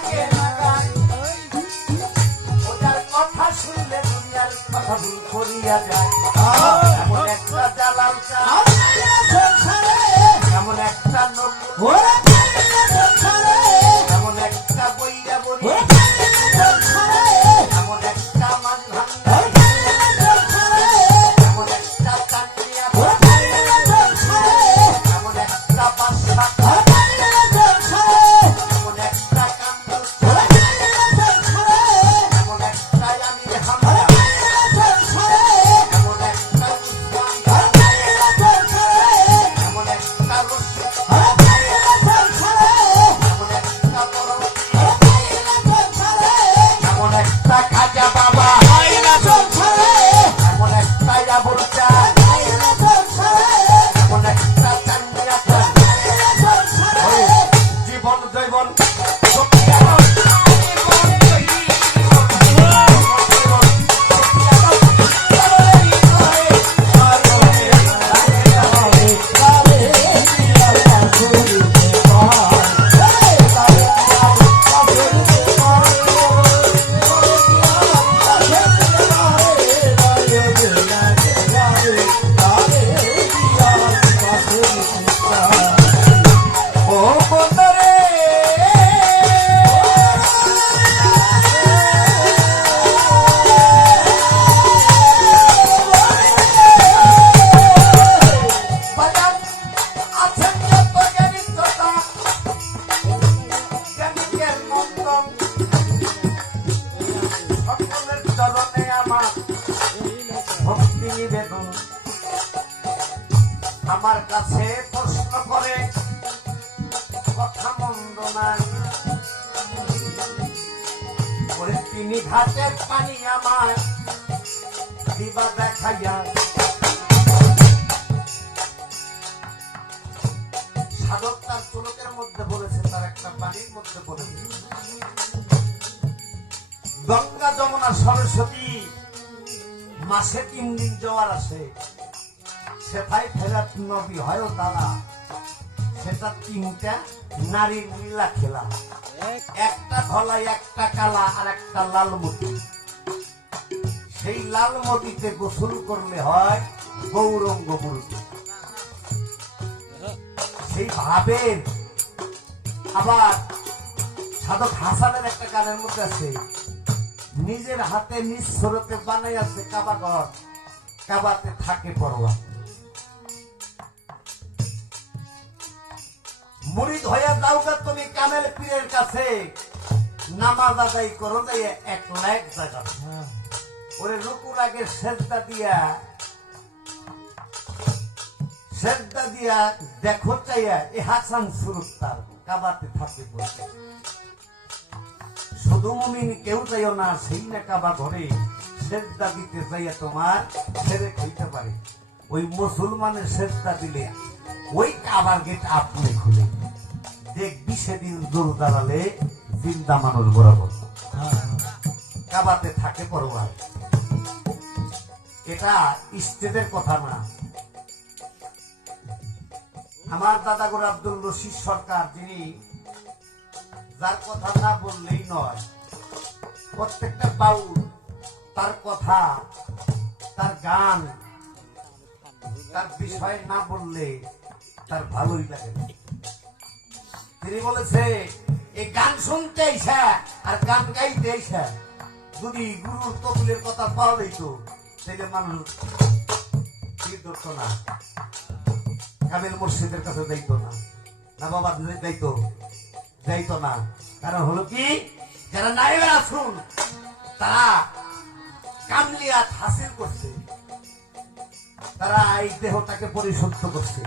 লাগে না গান ওটার কথা শুনলে দুনিয়ার কথা ভুল করিয়া যায় এমন একটা জালাল চাঁদ এমন একটা নকুল এমন একটা বইয়া বলি এমন একটা মাছ ভাঙা এমন একটা চাকরিয়া এমন একটা বাসা এমন একটা কান্দ এমন একটা আমির হামলা এমন একটা উসমান এমন একটা রশিদ এমন একটা বড় এমন একটা খাজা বাবা এমন একটা আবুল চাঁদ এমন একটা চান্দিয়া জীবন জৈবন আমার কাছে প্রশ্ন করে কথা মন্দ নাই ওরে তিনি ঘাটের পানি আমার দিবা দেখাইয়া সাধক তার চুলকের মধ্যে বলেছে তার একটা পানির মধ্যে বলেছে গঙ্গা যমুনা সরস্বতী মাসে 3 দিন জোয়ার আসে সেটাই ফেরাত নবী হয় তারা সেটা 3টা নারীর লীলা খেলা একটা ধলাই একটা কালা আর একটা লাল মতি সেই লাল মতিতে গোসল করলে হয় গৌরঙ্গ বলতে সেই ভাবের আবার সাধক হাসানের একটা গানের মধ্যে আছে নিজের হাতে নিজ স্বরূপে বানাই আছে কাবা ঘর কাবাতে থাকে পরোয়া মুরিদ হইয়া যাওগা তুমি কামেল পীরের কাছে নামাজ আদায় করো যাই 1 লাখ জায়গা ওরে রুকুর আগে সেজদা দিয়া দেখো চাইয়া এই হাসান সুরুত্তার কাবাতে থাকে বলছে শুধু মুমিন কেউ যাইও না সেই না কাবা ঘরে সেজদা দিতে যাইয়া তোমার ছেড়ে খাইতে পারে ওই মুসলমানের সেজদা দিলে ওই কাবার গেট আপনি খুলে দেখবি সেদিন দূর দাঁড়ালে জিন্দা মানুষ বরাবর কাবাতে থাকে পরোয়া এটা স্টেটের কথা না আমার দাদা গুরু আব্দুল রশিদ সরকার যিনি যার কথা না বললেই নয় প্রত্যেকটা বাউল তার কথা তার গান তার বিষয় না বললে তার ভালোই লাগে তিনি বলেছে এই গান শুনতে আইসা আর গান গাইতে আইসা যদি গুরুর তবুলের কথা পাওয়া যাইতো তাহলে মানুষ ধরত না কামেল মুর্শিদের কাছে যাইতো না না বাবা যাইতো না কারণ হলো কি যারা নাইবে রাসূল তারা কামলিয়াত হাসিল করছে তারা এই দেহটাকে পরিশুদ্ধ করছে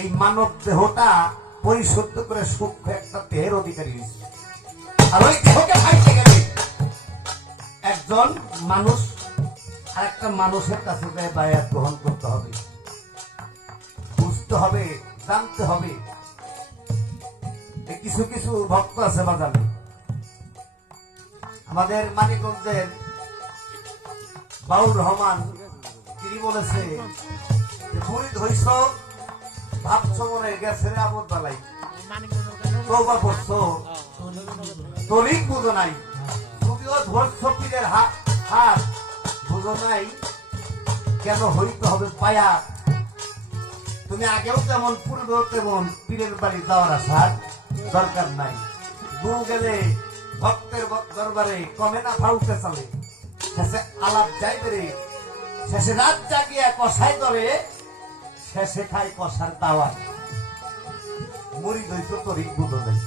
এই মানব দেহটা পরিশুদ্ধ করে সূক্ষ্ম একটা দেহের অধিকারী হয়েছে আর ওই দেহকে খাইতে গেলে একজন মানুষ আর একটা মানুষের কাছে বায়াত গ্রহণ করতে হবে বুঝতে হবে জানতে হবে কিছু কিছু ভক্ত আছে বাজারে আমাদের মানিকগঞ্জের বাউল রহমান তিনি বলেছে মুরিদ হইছ ভাবছ মনে গেছে রে আমদ বালাই তওবা করছো তরিক বুঝো নাই, যদিও ধৈর্য পীরের হাত বুঝো নাই, কেন হইতে হবে পায়া? তুমি আগেও যেমন পূর্বেও তেমন পীরের বাড়ি যাওয়ার আসার দরকার নাই। গুরু গেলে ভক্তের দরবারে কমে না ফাউকে চলে, শেষে আলাপ যাইবে রে, শেষে রাত জাগিয়া কষাই ধরে, শেষে খাই কষার দাওয়া। মরি দইত তরিক বুঝো নাই।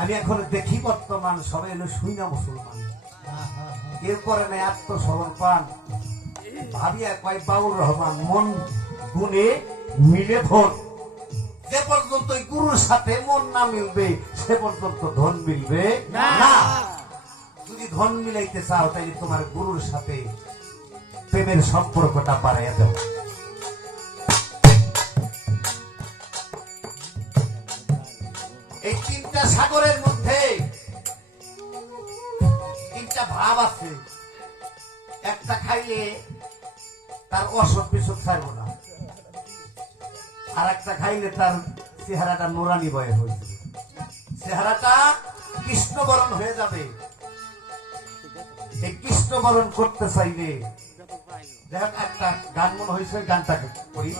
আমি এখন দেখি বর্তমান সবাই এলো শুই না মুসলমান, কেউ করে নাই আত্মসমর্পণ। ভাবিয়া কয় বাউল রহমান মন গুণে মিলে ধন, যে পর্যন্ত গুরুর সাথে মন না মিলবে সে পর্যন্ত ধন মিলবে না। যদি ধন মিলাইতে চাও তাহলে তোমার গুরুর সাথে প্রেমের সম্পর্কটা বাড়াইয়া দাও। এই তিনটা সাগরের মধ্যে তিনটা ভাব আছে, একটা খাইলে তার অসৎ বিসৎ ছাড়ব না, আর একটা খাইলে তার চেহারাটা নোরানি বয়ে হয়েছে, চেহারাটা কৃষ্ণবরণ হয়ে যাবে। এই কৃষ্ণবরণ করতে চাইলে দেখ একটা গান মনে হয়েছে, গানটাকে করি।